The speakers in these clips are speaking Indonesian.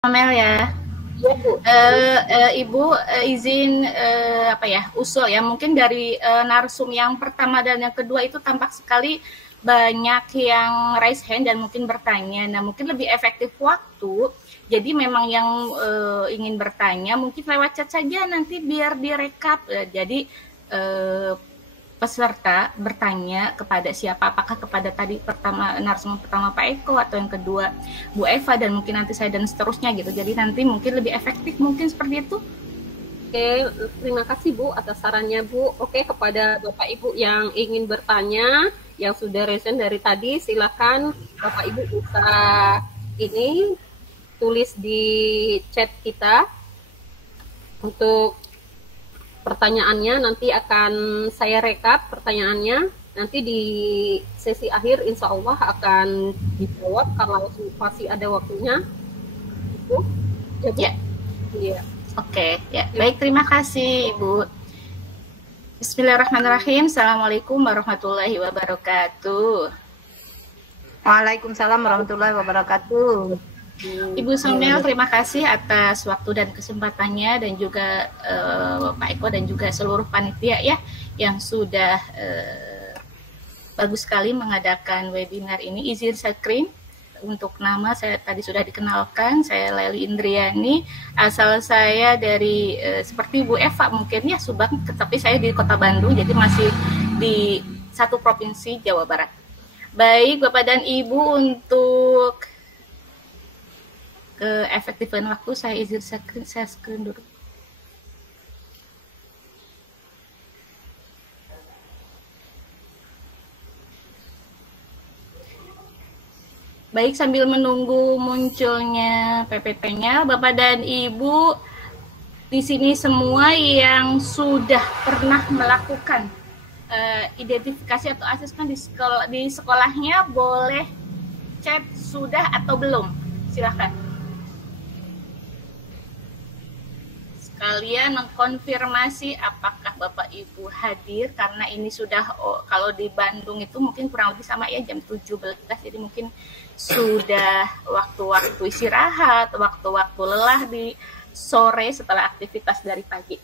Amel ya. Iya, Bu. Ibu izin usul ya, mungkin dari narsum yang pertama dan yang kedua itu tampak sekali banyak yang raise hand dan mungkin bertanya. Nah, mungkin lebih efektif waktu. Jadi memang yang ingin bertanya mungkin lewat chat saja nanti biar direkap. Jadi peserta bertanya kepada siapa, apakah kepada tadi narsum pertama Pak Eko atau yang kedua Bu Eva dan mungkin nanti saya dan seterusnya gitu. Jadi nanti mungkin lebih efektif mungkin seperti itu. Oke, terima kasih Bu atas sarannya Bu. Oke, kepada Bapak Ibu yang ingin bertanya, yang sudah resen dari tadi, silakan Bapak Ibu bisa ini tulis di chat kita untuk pertanyaannya. Nanti akan saya rekap pertanyaannya. Nanti di sesi akhir insya Allah akan dijawab kalau masih ada waktunya. Itu. Ya. Iya. Oke, ya. Baik, terima kasih Ibu. Bismillahirrahmanirrahim. Assalamualaikum warahmatullahi wabarakatuh. Waalaikumsalam warahmatullahi wabarakatuh. Ibu Somel, terima kasih atas waktu dan kesempatannya dan juga Pak Eko dan juga seluruh panitia ya yang sudah bagus sekali mengadakan webinar ini. Izin screen. Untuk nama saya tadi sudah dikenalkan, saya Leli Indriani, asal saya dari seperti Bu Eva mungkin ya Subang, tapi saya di Kota Bandung, jadi masih di satu provinsi Jawa Barat. Baik Bapak dan Ibu, untuk keefektifan waktu saya izin saya screen dulu. Baik, sambil menunggu munculnya PPT-nya, Bapak dan Ibu di sini semua yang sudah pernah melakukan identifikasi atau asesmen di sekolahnya boleh chat sudah atau belum. Silakan. Sekalian mengkonfirmasi apakah Bapak Ibu hadir, karena ini sudah kalau di Bandung itu mungkin kurang lebih sama ya jam 17, jadi mungkin sudah waktu-waktu istirahat, waktu-waktu lelah di sore setelah aktivitas dari pagi.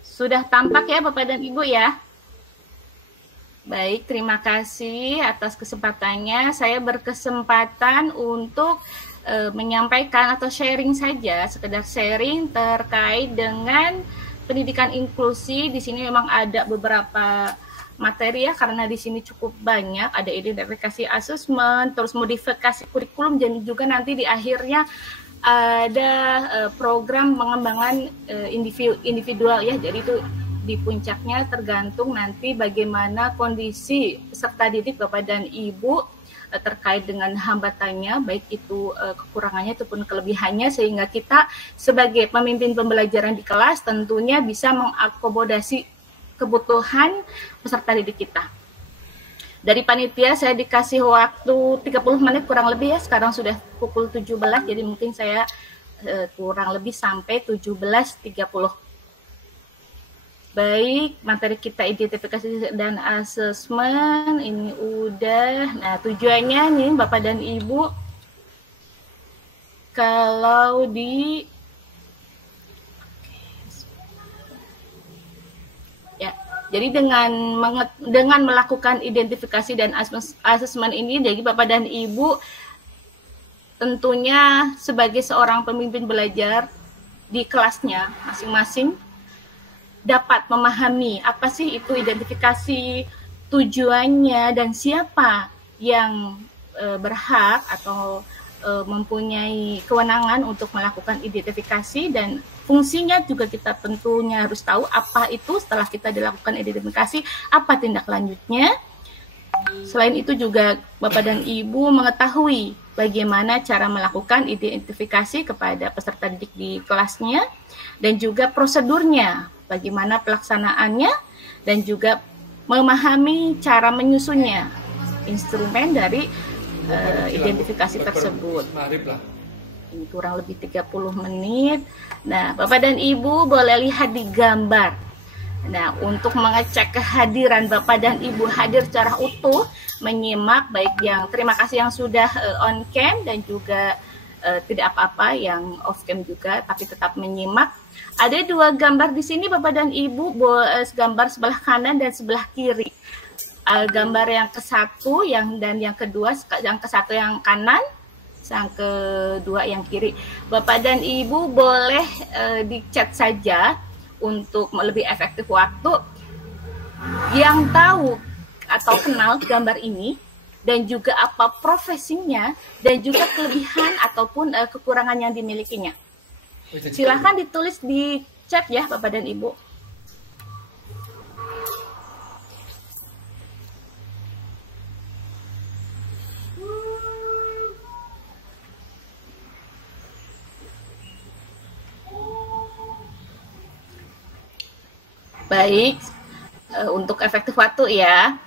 Sudah tampak ya Bapak dan Ibu ya? Baik, terima kasih atas kesempatannya. Saya berkesempatan untuk menyampaikan atau sharing saja, sekedar sharing terkait dengan pendidikan inklusi. Di sini memang ada beberapa materi ya, karena di sini cukup banyak, ada identifikasi asesmen, terus modifikasi kurikulum, dan juga nanti di akhirnya ada program pengembangan individual ya. Jadi itu di puncaknya tergantung nanti bagaimana kondisi peserta didik Bapak dan Ibu terkait dengan hambatannya, baik itu kekurangannya ataupun kelebihannya, sehingga kita sebagai pemimpin pembelajaran di kelas tentunya bisa mengakomodasi kebutuhan peserta didik kita. Dari panitia saya dikasih waktu 30 menit kurang lebih ya, sekarang sudah pukul 17, jadi mungkin saya kurang lebih sampai 17.30. Baik, materi kita identifikasi dan asesmen ini udah. Nah, tujuannya nih Bapak dan Ibu, kalau di ya, jadi dengan melakukan identifikasi dan asesmen ini, jadi Bapak dan Ibu tentunya sebagai seorang pemimpin belajar di kelasnya masing-masing dapat memahami apa sih itu identifikasi, tujuannya, dan siapa yang berhak atau mempunyai kewenangan untuk melakukan identifikasi, dan fungsinya juga kita tentunya harus tahu apa itu setelah kita dilakukan identifikasi, apa tindak lanjutnya. Selain itu juga Bapak dan Ibu mengetahui bagaimana cara melakukan identifikasi kepada peserta didik di kelasnya, dan juga prosedurnya, bagaimana pelaksanaannya, dan juga memahami cara menyusunnya, instrumen dari identifikasi tersebut. Ini kurang lebih 30 menit. Nah, Bapak dan Ibu boleh lihat di gambar. Nah, untuk mengecek kehadiran Bapak dan Ibu hadir secara utuh, menyimak baik yang terima kasih yang sudah on cam dan juga tidak apa-apa yang off cam juga, tapi tetap menyimak. Ada dua gambar di sini Bapak dan Ibu, gambar sebelah kanan dan sebelah kiri. Gambar yang ke-1 dan yang kedua, yang ke-1 yang kanan, yang kedua yang kiri. Bapak dan Ibu boleh di chat saja untuk lebih efektif waktu. Yang tahu atau kenal gambar ini dan juga apa profesinya dan juga kelebihan ataupun kekurangan yang dimilikinya. Silahkan ditulis di chat ya Bapak dan Ibu. Baik, untuk efektif waktu ya.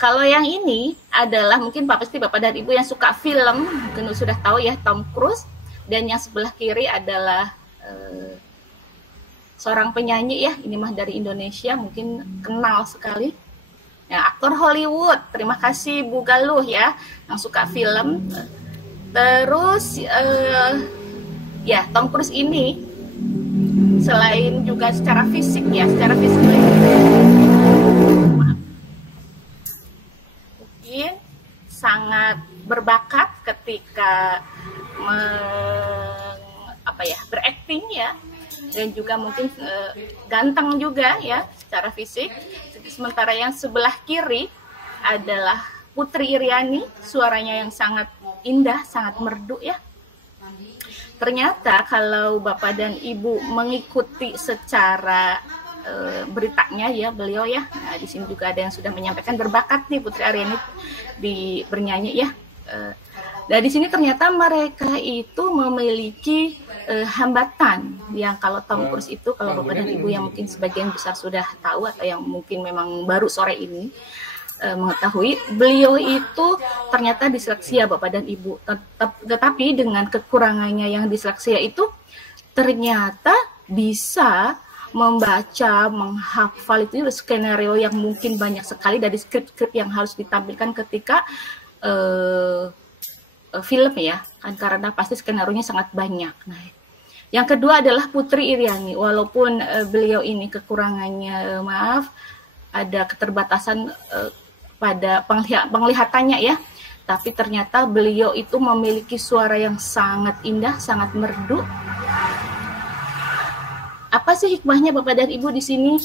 Kalau yang ini adalah mungkin pasti Bapak dan Ibu yang suka film, mungkin sudah tahu ya, Tom Cruise. Dan yang sebelah kiri adalah seorang penyanyi ya, ini mah dari Indonesia, mungkin kenal sekali. Ya, aktor Hollywood, terima kasih Bu Galuh ya, yang suka film. Terus ya Tom Cruise ini selain juga secara fisik ya, secara fisik mungkin sangat berbakat ketika berakting ya, dan juga mungkin ganteng juga ya secara fisik. Sementara yang sebelah kiri adalah Putri Iriani, suaranya yang sangat indah, sangat merdu ya. Ternyata kalau Bapak dan Ibu mengikuti secara beritanya ya beliau ya, nah di sini juga ada yang sudah menyampaikan berbakat nih Putri Aryani di bernyanyi ya. Nah di sini ternyata mereka itu memiliki hambatan yang kalau Tom Cruise itu, kalau Bapak dan Ibu yang mungkin sebagian besar sudah tahu atau yang mungkin memang baru sore ini mengetahui, beliau itu ternyata disleksia Bapak dan Ibu. Tetapi dengan kekurangannya yang disleksia itu ternyata bisa membaca, menghafal itu skenario yang mungkin banyak sekali dari skrip-skrip yang harus ditampilkan ketika film ya, kan karena pasti skenario-nya sangat banyak. Nah, yang kedua adalah Putri Iriani. Walaupun beliau ini kekurangannya ada keterbatasan pada penglihatannya ya, tapi ternyata beliau itu memiliki suara yang sangat indah, sangat merdu. Apa sih hikmahnya Bapak dan Ibu di sini?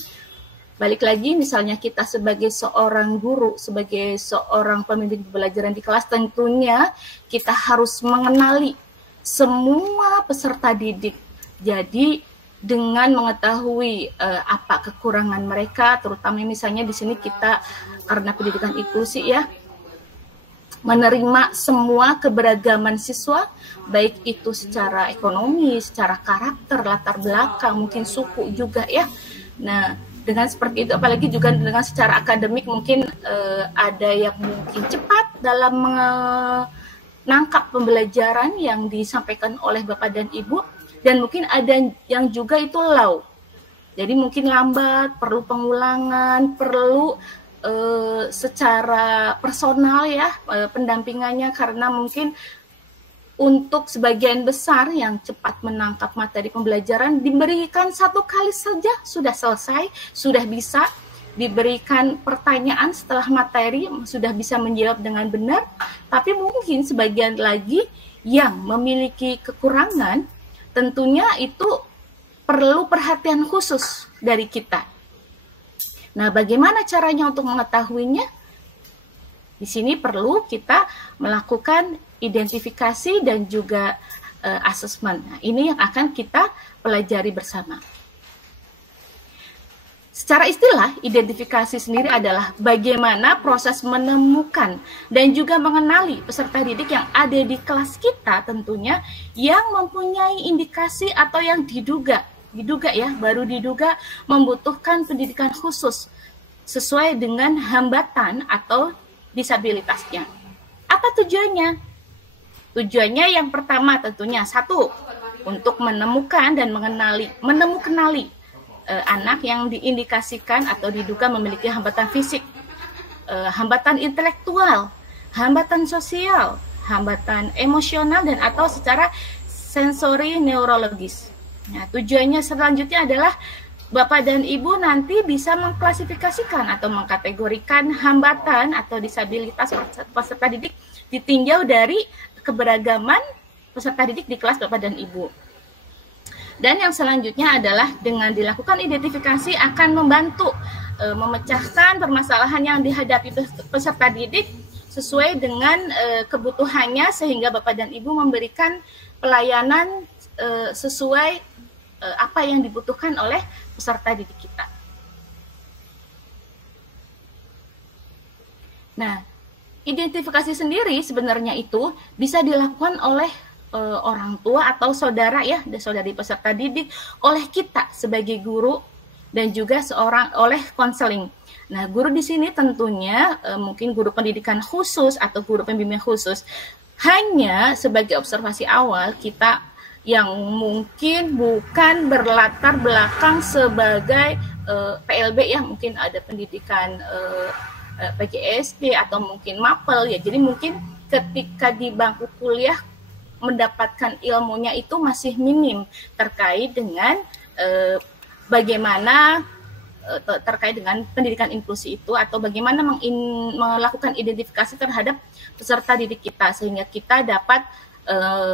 Balik lagi, misalnya kita sebagai seorang guru, sebagai seorang pemimpin pembelajaran di kelas, tentunya kita harus mengenali semua peserta didik. Jadi dengan mengetahui apa kekurangan mereka, terutama misalnya di sini kita karena pendidikan inklusi ya, menerima semua keberagaman siswa, baik itu secara ekonomi, secara karakter, latar belakang, mungkin suku juga ya. Nah, dengan seperti itu, apalagi juga dengan secara akademik, mungkin ada yang mungkin cepat dalam menangkap pembelajaran yang disampaikan oleh Bapak dan Ibu, dan mungkin ada yang juga itu low. Jadi mungkin lambat, perlu pengulangan, perlu secara personal ya pendampingannya, karena mungkin untuk sebagian besar yang cepat menangkap materi pembelajaran diberikan satu kali saja sudah selesai, sudah bisa diberikan pertanyaan setelah materi sudah bisa menjawab dengan benar. Tapi mungkin sebagian lagi yang memiliki kekurangan, tentunya itu perlu perhatian khusus dari kita. Nah, bagaimana caranya untuk mengetahuinya? Di sini perlu kita melakukan identifikasi dan juga asesmen. Nah, ini yang akan kita pelajari bersama. Secara istilah, identifikasi sendiri adalah bagaimana proses menemukan dan juga mengenali peserta didik yang ada di kelas kita, tentunya yang mempunyai indikasi atau yang diduga ya, baru diduga membutuhkan pendidikan khusus sesuai dengan hambatan atau disabilitasnya. Apa tujuannya? Tujuannya yang pertama tentunya satu, untuk menemukan dan menemukenali anak yang diindikasikan atau diduga memiliki hambatan fisik, hambatan intelektual, hambatan sosial, hambatan emosional, dan atau secara sensori neurologis. Nah, tujuannya selanjutnya adalah Bapak dan Ibu nanti bisa mengklasifikasikan atau mengkategorikan hambatan atau disabilitas peserta didik ditinjau dari keberagaman peserta didik di kelas Bapak dan Ibu. Dan yang selanjutnya adalah dengan dilakukan identifikasi akan membantu memecahkan permasalahan yang dihadapi peserta didik sesuai dengan kebutuhannya, sehingga Bapak dan Ibu memberikan pelayanan sesuai apa yang dibutuhkan oleh peserta didik kita. Nah, identifikasi sendiri sebenarnya itu bisa dilakukan oleh orang tua atau saudara ya, saudari peserta didik, oleh kita sebagai guru, dan juga oleh konseling. Nah, guru di sini tentunya mungkin guru pendidikan khusus atau guru pembimbing khusus. Hanya sebagai observasi awal, kita yang mungkin bukan berlatar belakang sebagai PLB ya, mungkin ada pendidikan PGSD atau mungkin MAPEL ya. Jadi mungkin ketika di bangku kuliah mendapatkan ilmunya itu masih minim terkait dengan bagaimana terkait dengan pendidikan inklusi itu, atau bagaimana melakukan identifikasi terhadap peserta didik kita sehingga kita dapat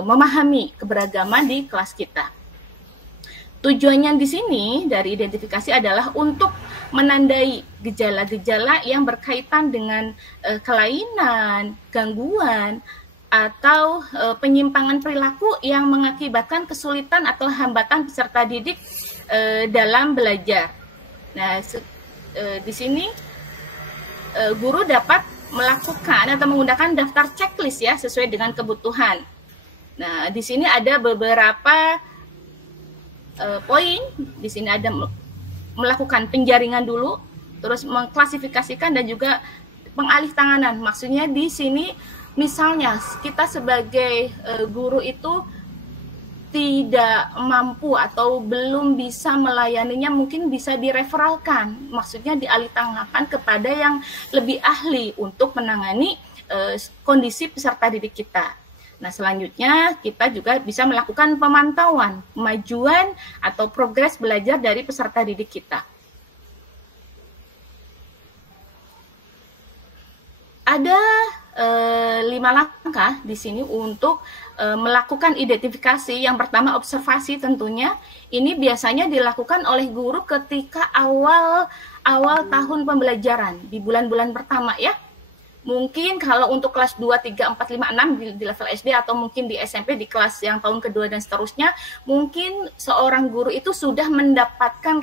memahami keberagaman di kelas kita. Tujuannya di sini dari identifikasi adalah untuk menandai gejala-gejala yang berkaitan dengan kelainan, gangguan, atau penyimpangan perilaku yang mengakibatkan kesulitan atau hambatan peserta didik dalam belajar. Nah, di sini guru dapat melakukan atau menggunakan daftar checklist ya sesuai dengan kebutuhan. Nah, di sini ada beberapa poin. Di sini ada melakukan penjaringan dulu, terus mengklasifikasikan, dan juga pengalih tanganan. Maksudnya di sini misalnya kita sebagai guru itu tidak mampu atau belum bisa melayaninya, mungkin bisa direferalkan, maksudnya dialihtangankan kepada yang lebih ahli untuk menangani kondisi peserta didik kita. Nah, selanjutnya kita juga bisa melakukan pemantauan kemajuan atau progres belajar dari peserta didik kita. Ada 5 langkah di sini untuk melakukan identifikasi. Yang pertama, observasi tentunya. Ini biasanya dilakukan oleh guru ketika awal tahun pembelajaran, di bulan-bulan pertama ya. Mungkin kalau untuk kelas 2, 3, 4, 5, 6 di level SD, atau mungkin di SMP di kelas yang tahun kedua dan seterusnya, mungkin seorang guru itu sudah mendapatkan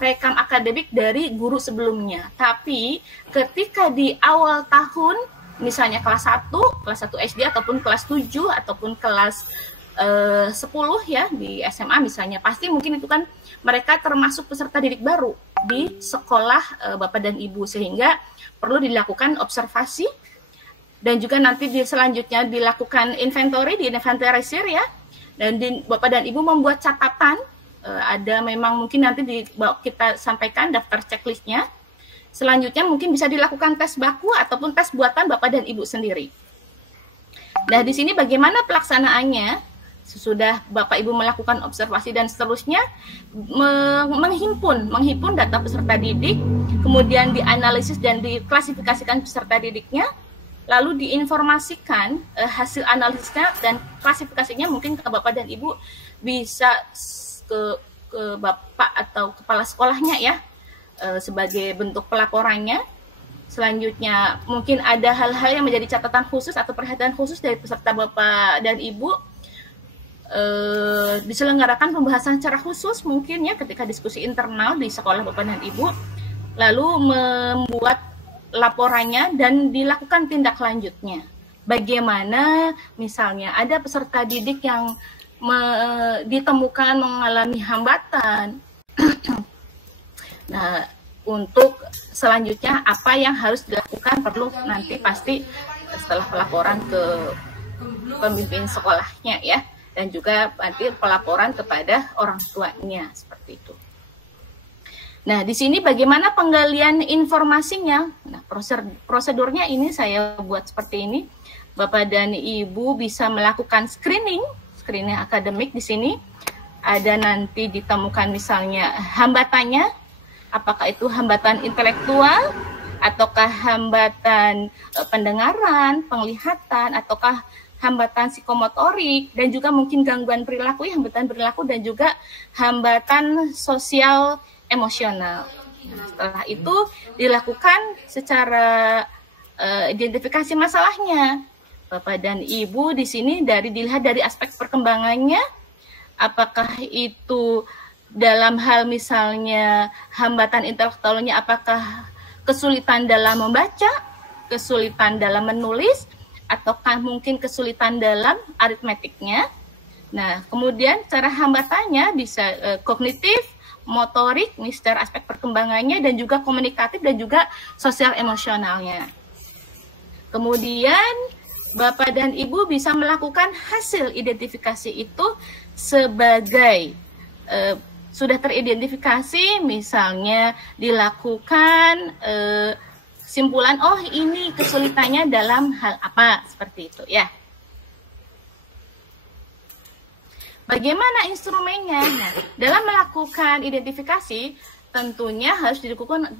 rekam akademik dari guru sebelumnya. Tapi ketika di awal tahun, misalnya kelas 1 SD, ataupun kelas 7, ataupun kelas 10 ya di SMA misalnya, pasti mungkin itu kan mereka termasuk peserta didik baru di sekolah Bapak dan Ibu, sehingga perlu dilakukan observasi, dan juga nanti selanjutnya dilakukan inventory, diinventarisir ya, dan Bapak dan Ibu membuat catatan. Ada memang mungkin nanti kita sampaikan daftar checklistnya. Selanjutnya mungkin bisa dilakukan tes baku ataupun tes buatan Bapak dan Ibu sendiri. Nah, di sini bagaimana pelaksanaannya? Sesudah Bapak Ibu melakukan observasi dan seterusnya, menghimpun data peserta didik, kemudian dianalisis dan diklasifikasikan peserta didiknya, lalu diinformasikan hasil analisisnya dan klasifikasinya mungkin ke Bapak dan Ibu, bisa ke Bapak atau kepala sekolahnya ya, sebagai bentuk pelaporannya. Selanjutnya mungkin ada hal-hal yang menjadi catatan khusus atau perhatian khusus dari peserta Bapak dan Ibu. Diselenggarakan pembahasan secara khusus mungkin ya ketika diskusi internal di sekolah Bapak dan Ibu, lalu membuat laporannya dan dilakukan tindak lanjutnya. Bagaimana misalnya ada peserta didik yang ditemukan mengalami hambatan. Nah, untuk selanjutnya apa yang harus dilakukan perlu nanti pasti setelah pelaporan ke pembimbing sekolahnya ya, dan juga nanti pelaporan kepada orang tuanya, seperti itu. Nah, di sini bagaimana penggalian informasinya? Nah, prosedurnya ini saya buat seperti ini. Bapak dan Ibu bisa melakukan screening akademik di sini. Ada nanti ditemukan misalnya hambatannya, apakah itu hambatan intelektual, ataukah hambatan pendengaran, penglihatan, ataukah hambatan psikomotorik, dan juga mungkin gangguan perilaku, hambatan perilaku, dan juga hambatan sosial emosional. Nah, setelah itu dilakukan secara identifikasi masalahnya. Bapak dan Ibu di sini dilihat dari aspek perkembangannya, apakah itu dalam hal misalnya hambatan intelektualnya, apakah kesulitan dalam membaca, kesulitan dalam menulis, ataukah mungkin kesulitan dalam aritmetiknya. Nah, kemudian cara hambatannya bisa kognitif, motorik, secara aspek perkembangannya, dan juga komunikatif, dan juga sosial emosionalnya. Kemudian Bapak dan Ibu bisa melakukan hasil identifikasi itu sebagai sudah teridentifikasi, misalnya dilakukan simpulan, oh ini kesulitannya dalam hal apa, seperti itu ya. Bagaimana instrumennya? Nah, dalam melakukan identifikasi tentunya harus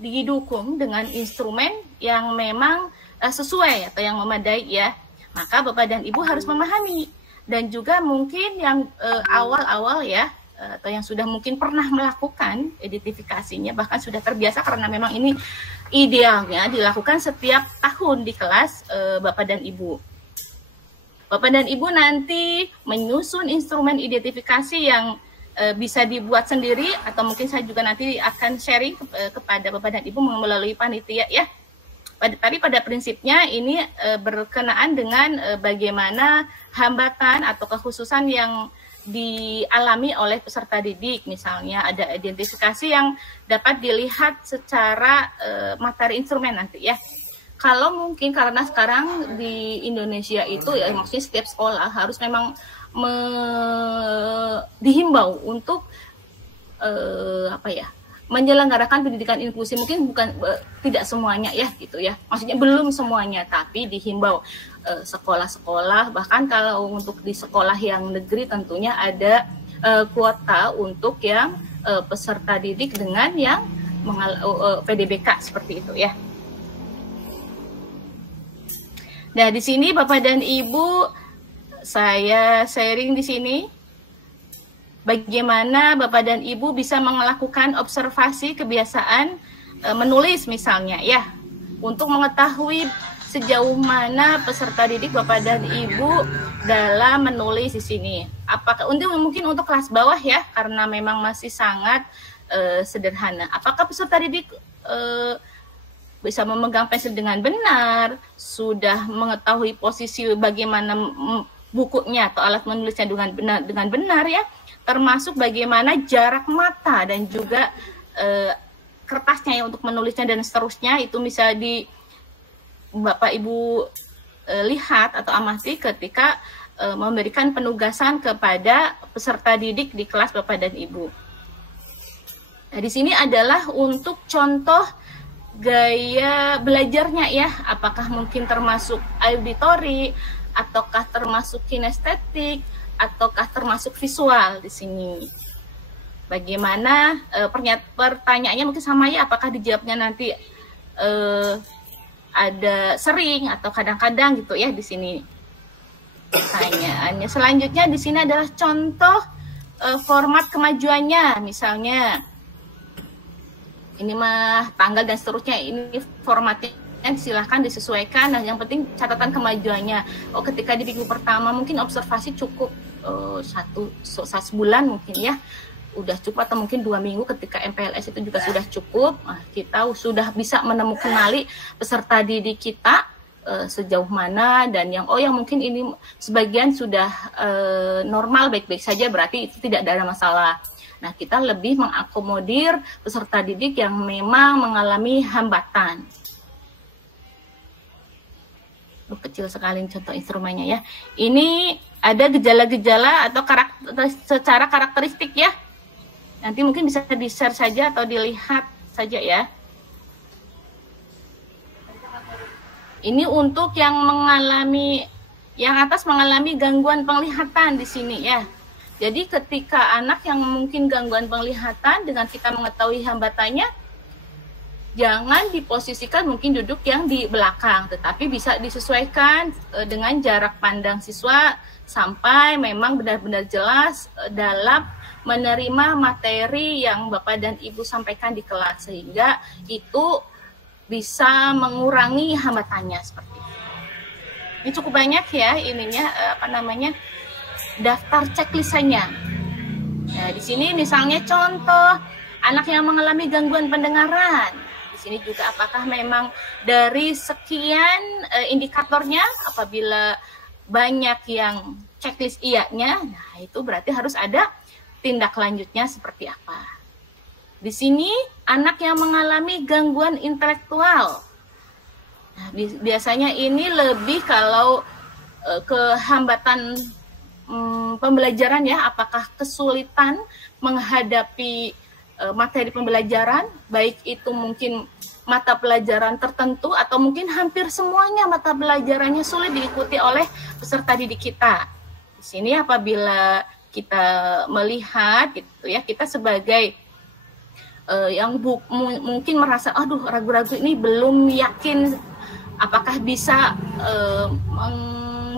didukung dengan instrumen yang memang sesuai atau yang memadai ya. Maka Bapak dan Ibu harus memahami, dan juga mungkin yang awal-awal ya, atau yang sudah mungkin pernah melakukan identifikasinya, bahkan sudah terbiasa, karena memang ini idealnya dilakukan setiap tahun di kelas Bapak dan Ibu. Bapak dan Ibu nanti menyusun instrumen identifikasi yang bisa dibuat sendiri, atau mungkin saya juga nanti akan sharing kepada Bapak dan Ibu melalui panitia ya. Tapi pada prinsipnya ini berkenaan dengan bagaimana hambatan atau kekhususan yang dialami oleh peserta didik. Misalnya ada identifikasi yang dapat dilihat secara materi instrumen nanti ya. Kalau mungkin karena sekarang di Indonesia itu ya, maksudnya setiap sekolah harus memang dihimbau untuk menyelenggarakan pendidikan inklusi. Mungkin bukan tidak semuanya ya gitu ya, maksudnya belum semuanya, tapi dihimbau sekolah-sekolah, bahkan kalau untuk di sekolah yang negeri tentunya ada kuota untuk yang peserta didik dengan yang PDBK seperti itu ya. Nah, di sini Bapak dan Ibu saya sharing di sini bagaimana Bapak dan Ibu bisa melakukan observasi kebiasaan menulis misalnya ya, untuk mengetahui sejauh mana peserta didik Bapak dan Ibu dalam menulis di sini. Apakah mungkin untuk kelas bawah ya, karena memang masih sangat sederhana. Apakah peserta didik bisa memegang pensil dengan benar, sudah mengetahui posisi bagaimana bukunya atau alat menulisnya dengan benar ya, termasuk bagaimana jarak mata dan juga kertasnya ya untuk menulisnya dan seterusnya. Itu bisa di Bapak Ibu lihat atau amati ketika memberikan penugasan kepada peserta didik di kelas Bapak dan Ibu. Nah, di sini adalah untuk contoh gaya belajarnya ya, apakah mungkin termasuk auditori, ataukah termasuk kinestetik, ataukah termasuk visual di sini. Bagaimana pertanyaannya mungkin sama ya, apakah dijawabnya nanti ada sering atau kadang-kadang gitu ya di sini pertanyaannya. Selanjutnya di sini adalah contoh format kemajuannya, misalnya ini mah tanggal dan seterusnya, ini formatnya silahkan disesuaikan. Nah, yang penting catatan kemajuannya. Oh, ketika di minggu pertama mungkin observasi cukup satu bulan mungkin ya, udah cukup, atau mungkin 2 minggu ketika MPLS itu juga sudah cukup. Nah, kita sudah bisa menemukan peserta didik kita sejauh mana, dan yang mungkin ini sebagian sudah normal baik-baik saja, berarti itu tidak ada masalah. Nah, kita lebih mengakomodir peserta didik yang memang mengalami hambatan. Kecil sekali contoh instrumennya ya. Ini ada gejala-gejala atau secara karakteristik ya. Nanti mungkin bisa di-share saja atau dilihat saja ya. Ini untuk yang atas mengalami gangguan penglihatan di sini ya. Jadi ketika anak yang mungkin gangguan penglihatan, dengan kita mengetahui hambatannya, jangan diposisikan mungkin duduk yang di belakang, tetapi bisa disesuaikan dengan jarak pandang siswa sampai memang benar-benar jelas dalam menerima materi yang Bapak dan Ibu sampaikan di kelas, sehingga itu bisa mengurangi hambatannya seperti itu. Ini cukup banyak ya ininya daftar checklistnya. Nah, di sini misalnya contoh anak yang mengalami gangguan pendengaran. Di sini juga apakah memang dari sekian indikatornya, apabila banyak yang checklist iyanya, nah itu berarti harus ada tindak lanjutnya seperti apa. Di sini anak yang mengalami gangguan intelektual. Nah, biasanya ini lebih kalau kehambatan pembelajaran ya, apakah kesulitan menghadapi materi pembelajaran, baik itu mungkin mata pelajaran tertentu atau mungkin hampir semuanya mata pelajarannya sulit diikuti oleh peserta didik kita. Di sini apabila kita melihat gitu ya, kita sebagai yang mungkin merasa aduh ragu-ragu ini belum yakin apakah bisa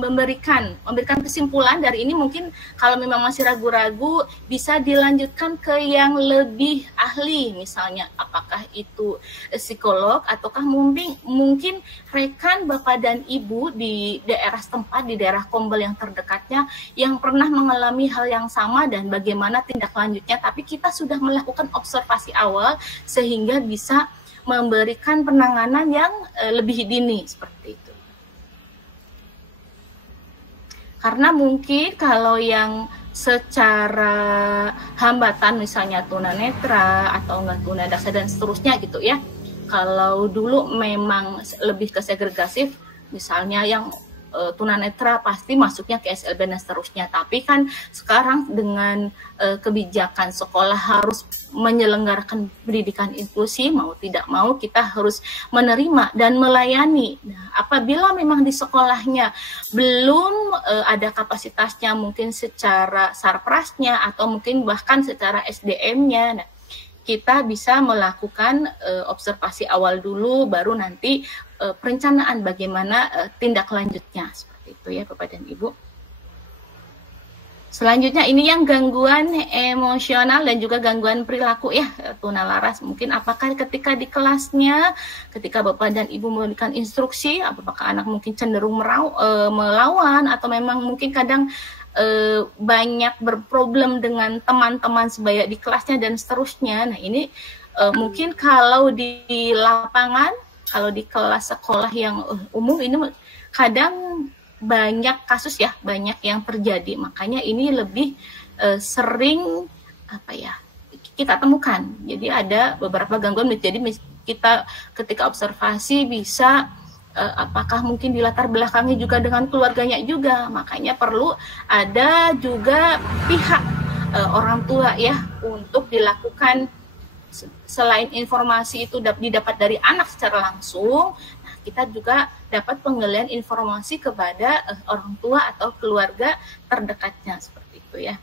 memberikan kesimpulan dari ini, mungkin kalau memang masih ragu-ragu bisa dilanjutkan ke yang lebih ahli, misalnya apakah itu psikolog ataukah mungkin rekan Bapak dan Ibu di daerah setempat, di daerah Kombel yang terdekatnya yang pernah mengalami hal yang sama dan bagaimana tindak lanjutnya, tapi kita sudah melakukan observasi awal sehingga bisa memberikan penanganan yang lebih dini seperti itu. Karena mungkin kalau yang secara hambatan misalnya tunanetra atau enggak tunadaksa dan seterusnya gitu ya. Kalau dulu memang lebih ke segregatif, misalnya yang tunanetra pasti masuknya ke SLB dan seterusnya. Tapi kan sekarang dengan kebijakan sekolah harus menyelenggarakan pendidikan inklusi, mau tidak mau kita harus menerima dan melayani. Nah, apabila memang di sekolahnya belum ada kapasitasnya mungkin secara sarprasnya atau mungkin bahkan secara SDM-nya, nah, kita bisa melakukan observasi awal dulu, baru nanti perencanaan bagaimana tindak lanjutnya seperti itu ya Bapak dan Ibu. Selanjutnya ini yang gangguan emosional dan juga gangguan perilaku ya tunalaras. Mungkin apakah ketika di kelasnya, ketika Bapak dan Ibu memberikan instruksi, apakah anak mungkin cenderung melawan atau memang mungkin kadang banyak berproblem dengan teman-teman sebaya di kelasnya dan seterusnya. Nah ini mungkin kalau di lapangan, kalau di kelas sekolah yang umum ini kadang banyak kasus ya, banyak yang terjadi. Makanya ini lebih sering kita temukan. Jadi ada beberapa gangguan. Jadi kita ketika observasi bisa apakah mungkin di latar belakangnya juga dengan keluarganya juga. Makanya perlu ada juga pihak orang tua ya untuk dilakukan. Selain informasi itu didapat dari anak secara langsung, nah kita juga dapat penggalian informasi kepada orang tua atau keluarga terdekatnya seperti itu ya.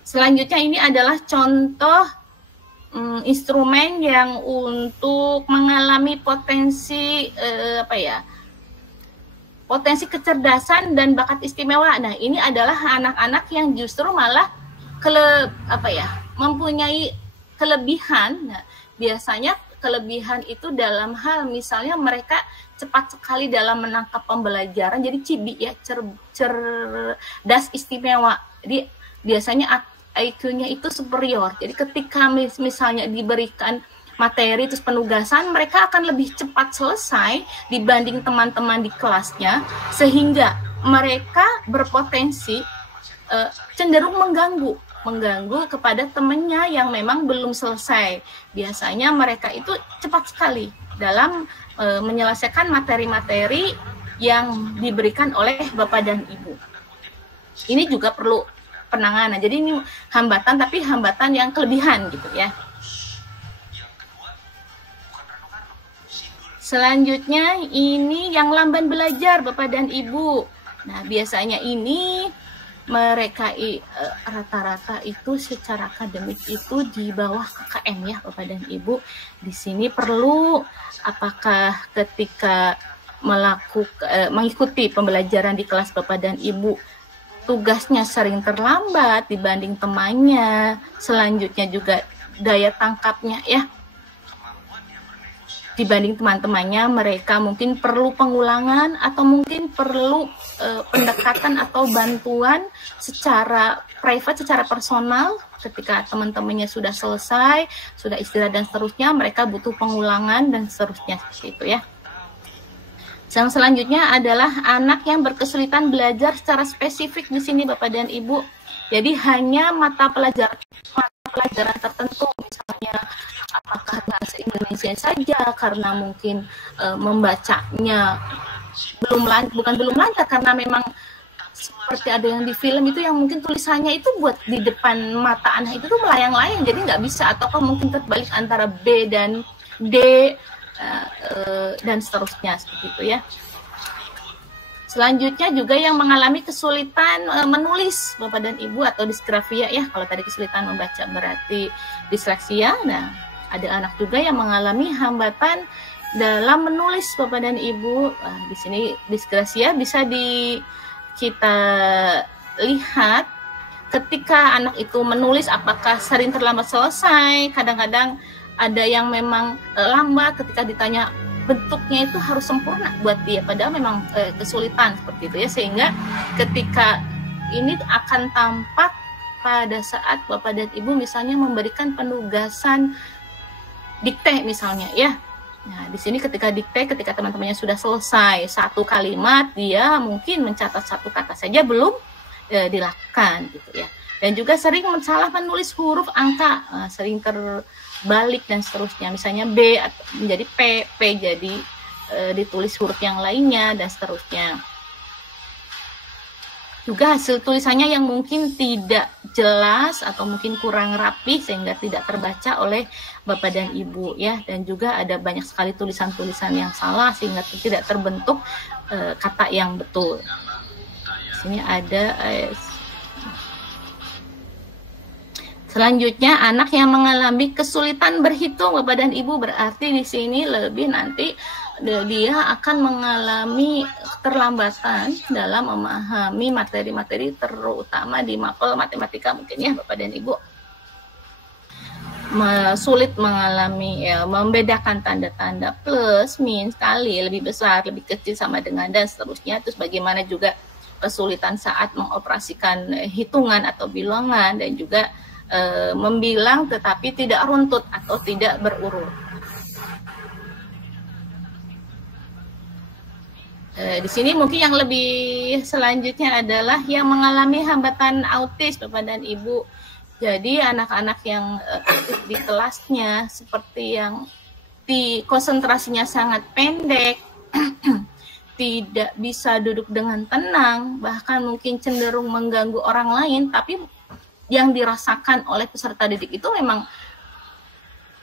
Selanjutnya ini adalah contoh instrumen yang untuk mengalami potensi potensi kecerdasan dan bakat istimewa. Nah ini adalah anak-anak yang justru malah mempunyai kelebihan. Nah, biasanya kelebihan itu dalam hal misalnya mereka cepat sekali dalam menangkap pembelajaran, jadi cibi ya, cerdas istimewa. Jadi biasanya IQ-nya itu superior. Jadi ketika misalnya diberikan materi terus penugasan, mereka akan lebih cepat selesai dibanding teman-teman di kelasnya, sehingga mereka berpotensi cenderung mengganggu kepada temannya yang memang belum selesai. Biasanya mereka itu cepat sekali dalam menyelesaikan materi-materi yang diberikan oleh Bapak dan Ibu. Ini juga perlu penanganan. Jadi ini hambatan, tapi hambatan yang kelebihan gitu ya. Selanjutnya ini yang lamban belajar Bapak dan Ibu. Nah, biasanya ini mereka rata-rata itu secara akademik itu di bawah KKM ya Bapak dan Ibu. Di sini perlu apakah ketika mengikuti pembelajaran di kelas Bapak dan Ibu tugasnya sering terlambat dibanding temannya, selanjutnya juga daya tangkapnya ya dibanding teman-temannya, mereka mungkin perlu pengulangan atau mungkin perlu pendekatan atau bantuan secara private, secara personal. Ketika teman-temannya sudah selesai, sudah istirahat dan seterusnya, mereka butuh pengulangan dan seterusnya seperti itu ya. Yang selanjutnya adalah anak yang berkesulitan belajar secara spesifik di sini Bapak dan Ibu. Jadi hanya mata pelajaran tertentu, misalnya apakah bahasa Indonesia saja karena mungkin membacanya belum lancar karena memang seperti ada yang di film itu yang mungkin tulisannya itu buat di depan mata anak itu tuh melayang-layang, jadi nggak bisa, ataukah mungkin terbalik antara B dan D dan seterusnya seperti itu ya. Selanjutnya juga yang mengalami kesulitan menulis Bapak dan Ibu atau disgrafia ya. Kalau tadi kesulitan membaca berarti disleksia. Nah, ada anak juga yang mengalami hambatan dalam menulis Bapak dan Ibu. Nah, di sini disgrafia bisa kita lihat ketika anak itu menulis apakah sering terlambat selesai. Kadang-kadang ada yang memang lambat ketika ditanya bentuknya itu harus sempurna buat dia, padahal memang kesulitan seperti itu ya, sehingga ketika ini akan tampak pada saat Bapak dan Ibu misalnya memberikan penugasan dikte misalnya ya. Nah, di sini ketika dikte, ketika teman-temannya sudah selesai satu kalimat, dia mungkin mencatat satu kata saja belum dilakukan gitu ya. Dan juga sering salah menulis huruf angka, sering terbalik dan seterusnya. Misalnya B menjadi P, P jadi ditulis huruf yang lainnya dan seterusnya. Juga hasil tulisannya yang mungkin tidak jelas atau mungkin kurang rapi sehingga tidak terbaca oleh Bapak dan Ibu ya. Dan juga ada banyak sekali tulisan-tulisan yang salah sehingga tidak terbentuk kata yang betul. Di sini ada selanjutnya anak yang mengalami kesulitan berhitung Bapak dan Ibu, berarti di sini lebih nanti dia akan mengalami keterlambatan dalam memahami materi-materi terutama di mapel matematika mungkin ya Bapak dan Ibu. Sulit mengalami membedakan tanda-tanda plus, minus, kali, lebih besar, lebih kecil, sama dengan dan seterusnya. Terus bagaimana juga kesulitan saat mengoperasikan hitungan atau bilangan dan juga membilang tetapi tidak runtut atau tidak berurut. Di sini mungkin yang lebih selanjutnya adalah yang mengalami hambatan autis Bapak dan Ibu. Jadi anak-anak yang aktif di kelasnya seperti yang konsentrasinya sangat pendek, tidak bisa duduk dengan tenang, bahkan mungkin cenderung mengganggu orang lain, tapi yang dirasakan oleh peserta didik itu memang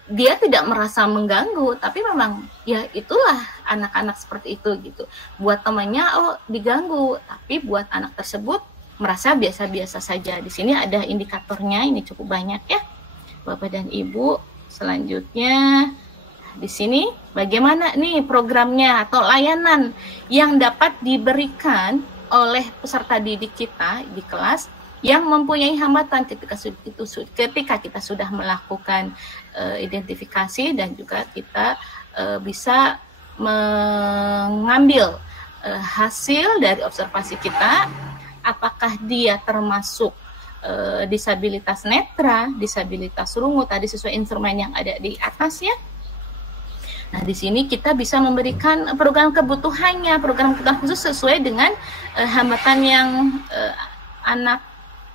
dia tidak merasa mengganggu, tapi memang ya itulah anak-anak seperti itu gitu. Buat temannya diganggu, tapi buat anak tersebut merasa biasa-biasa saja. Di sini ada indikatornya, ini cukup banyak ya Bapak dan Ibu. Selanjutnya di sini bagaimana nih programnya atau layanan yang dapat diberikan oleh peserta didik kita di kelas yang mempunyai hambatan ketika kita sudah melakukan identifikasi dan juga kita bisa mengambil hasil dari observasi kita, apakah dia termasuk disabilitas netra, disabilitas rungu tadi sesuai instrumen yang ada di atas ya. Nah, di sini kita bisa memberikan program kebutuhannya, program kebutuhan khusus sesuai dengan hambatan yang anak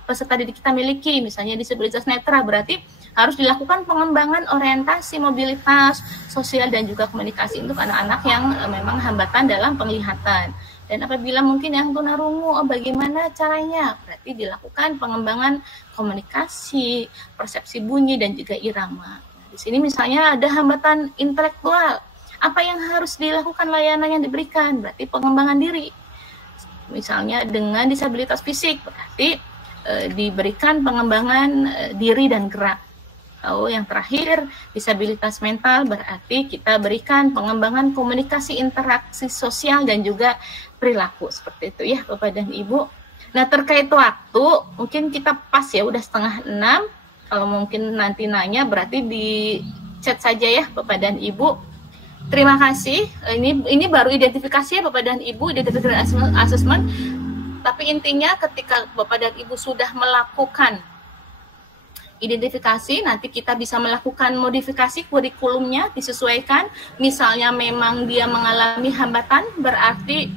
peserta didik kita miliki. Misalnya disabilitas netra berarti harus dilakukan pengembangan orientasi, mobilitas, sosial dan juga komunikasi untuk anak-anak yang memang hambatan dalam penglihatan. Dan apabila mungkin yang tunarungu, bagaimana caranya? Berarti dilakukan pengembangan komunikasi, persepsi bunyi, dan juga irama. Nah, di sini misalnya ada hambatan intelektual. Apa yang harus dilakukan layanan yang diberikan? Berarti pengembangan diri. Misalnya dengan disabilitas fisik, berarti diberikan pengembangan diri dan gerak. Lalu yang terakhir, disabilitas mental, berarti kita berikan pengembangan komunikasi, interaksi sosial, dan juga perilaku. Seperti itu ya Bapak dan Ibu. Nah, terkait waktu, mungkin kita pas ya, udah 5:30. Kalau mungkin nanti nanya, berarti di chat saja ya Bapak dan Ibu. Terima kasih. Ini baru identifikasi ya Bapak dan Ibu, identifikasi assessment. Tapi intinya ketika Bapak dan Ibu sudah melakukan identifikasi, nanti kita bisa melakukan modifikasi kurikulumnya, disesuaikan. Misalnya memang dia mengalami hambatan, berarti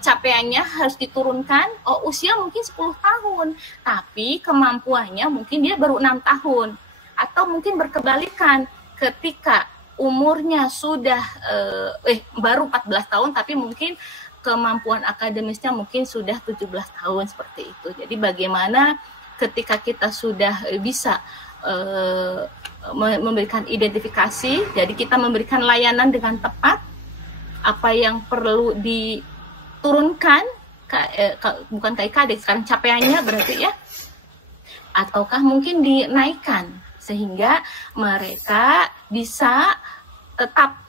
capaiannya harus diturunkan. Usia mungkin 10 tahun, tapi kemampuannya mungkin dia baru 6 tahun. Atau mungkin berkebalikan, ketika umurnya sudah baru 14 tahun, tapi mungkin kemampuan akademisnya mungkin sudah 17 tahun, seperti itu. Jadi bagaimana ketika kita sudah bisa memberikan identifikasi, jadi kita memberikan layanan dengan tepat, apa yang perlu diturunkan, bukan KIKD, sekarang capaiannya berarti ya, ataukah mungkin dinaikkan, sehingga mereka bisa tetap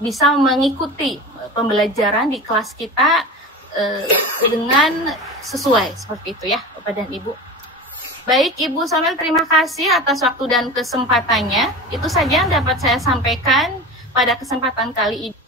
bisa mengikuti pembelajaran di kelas kita dengan sesuai, seperti itu ya Bapak dan Ibu. Baik Ibu Somel, terima kasih atas waktu dan kesempatannya. Itu saja yang dapat saya sampaikan pada kesempatan kali ini.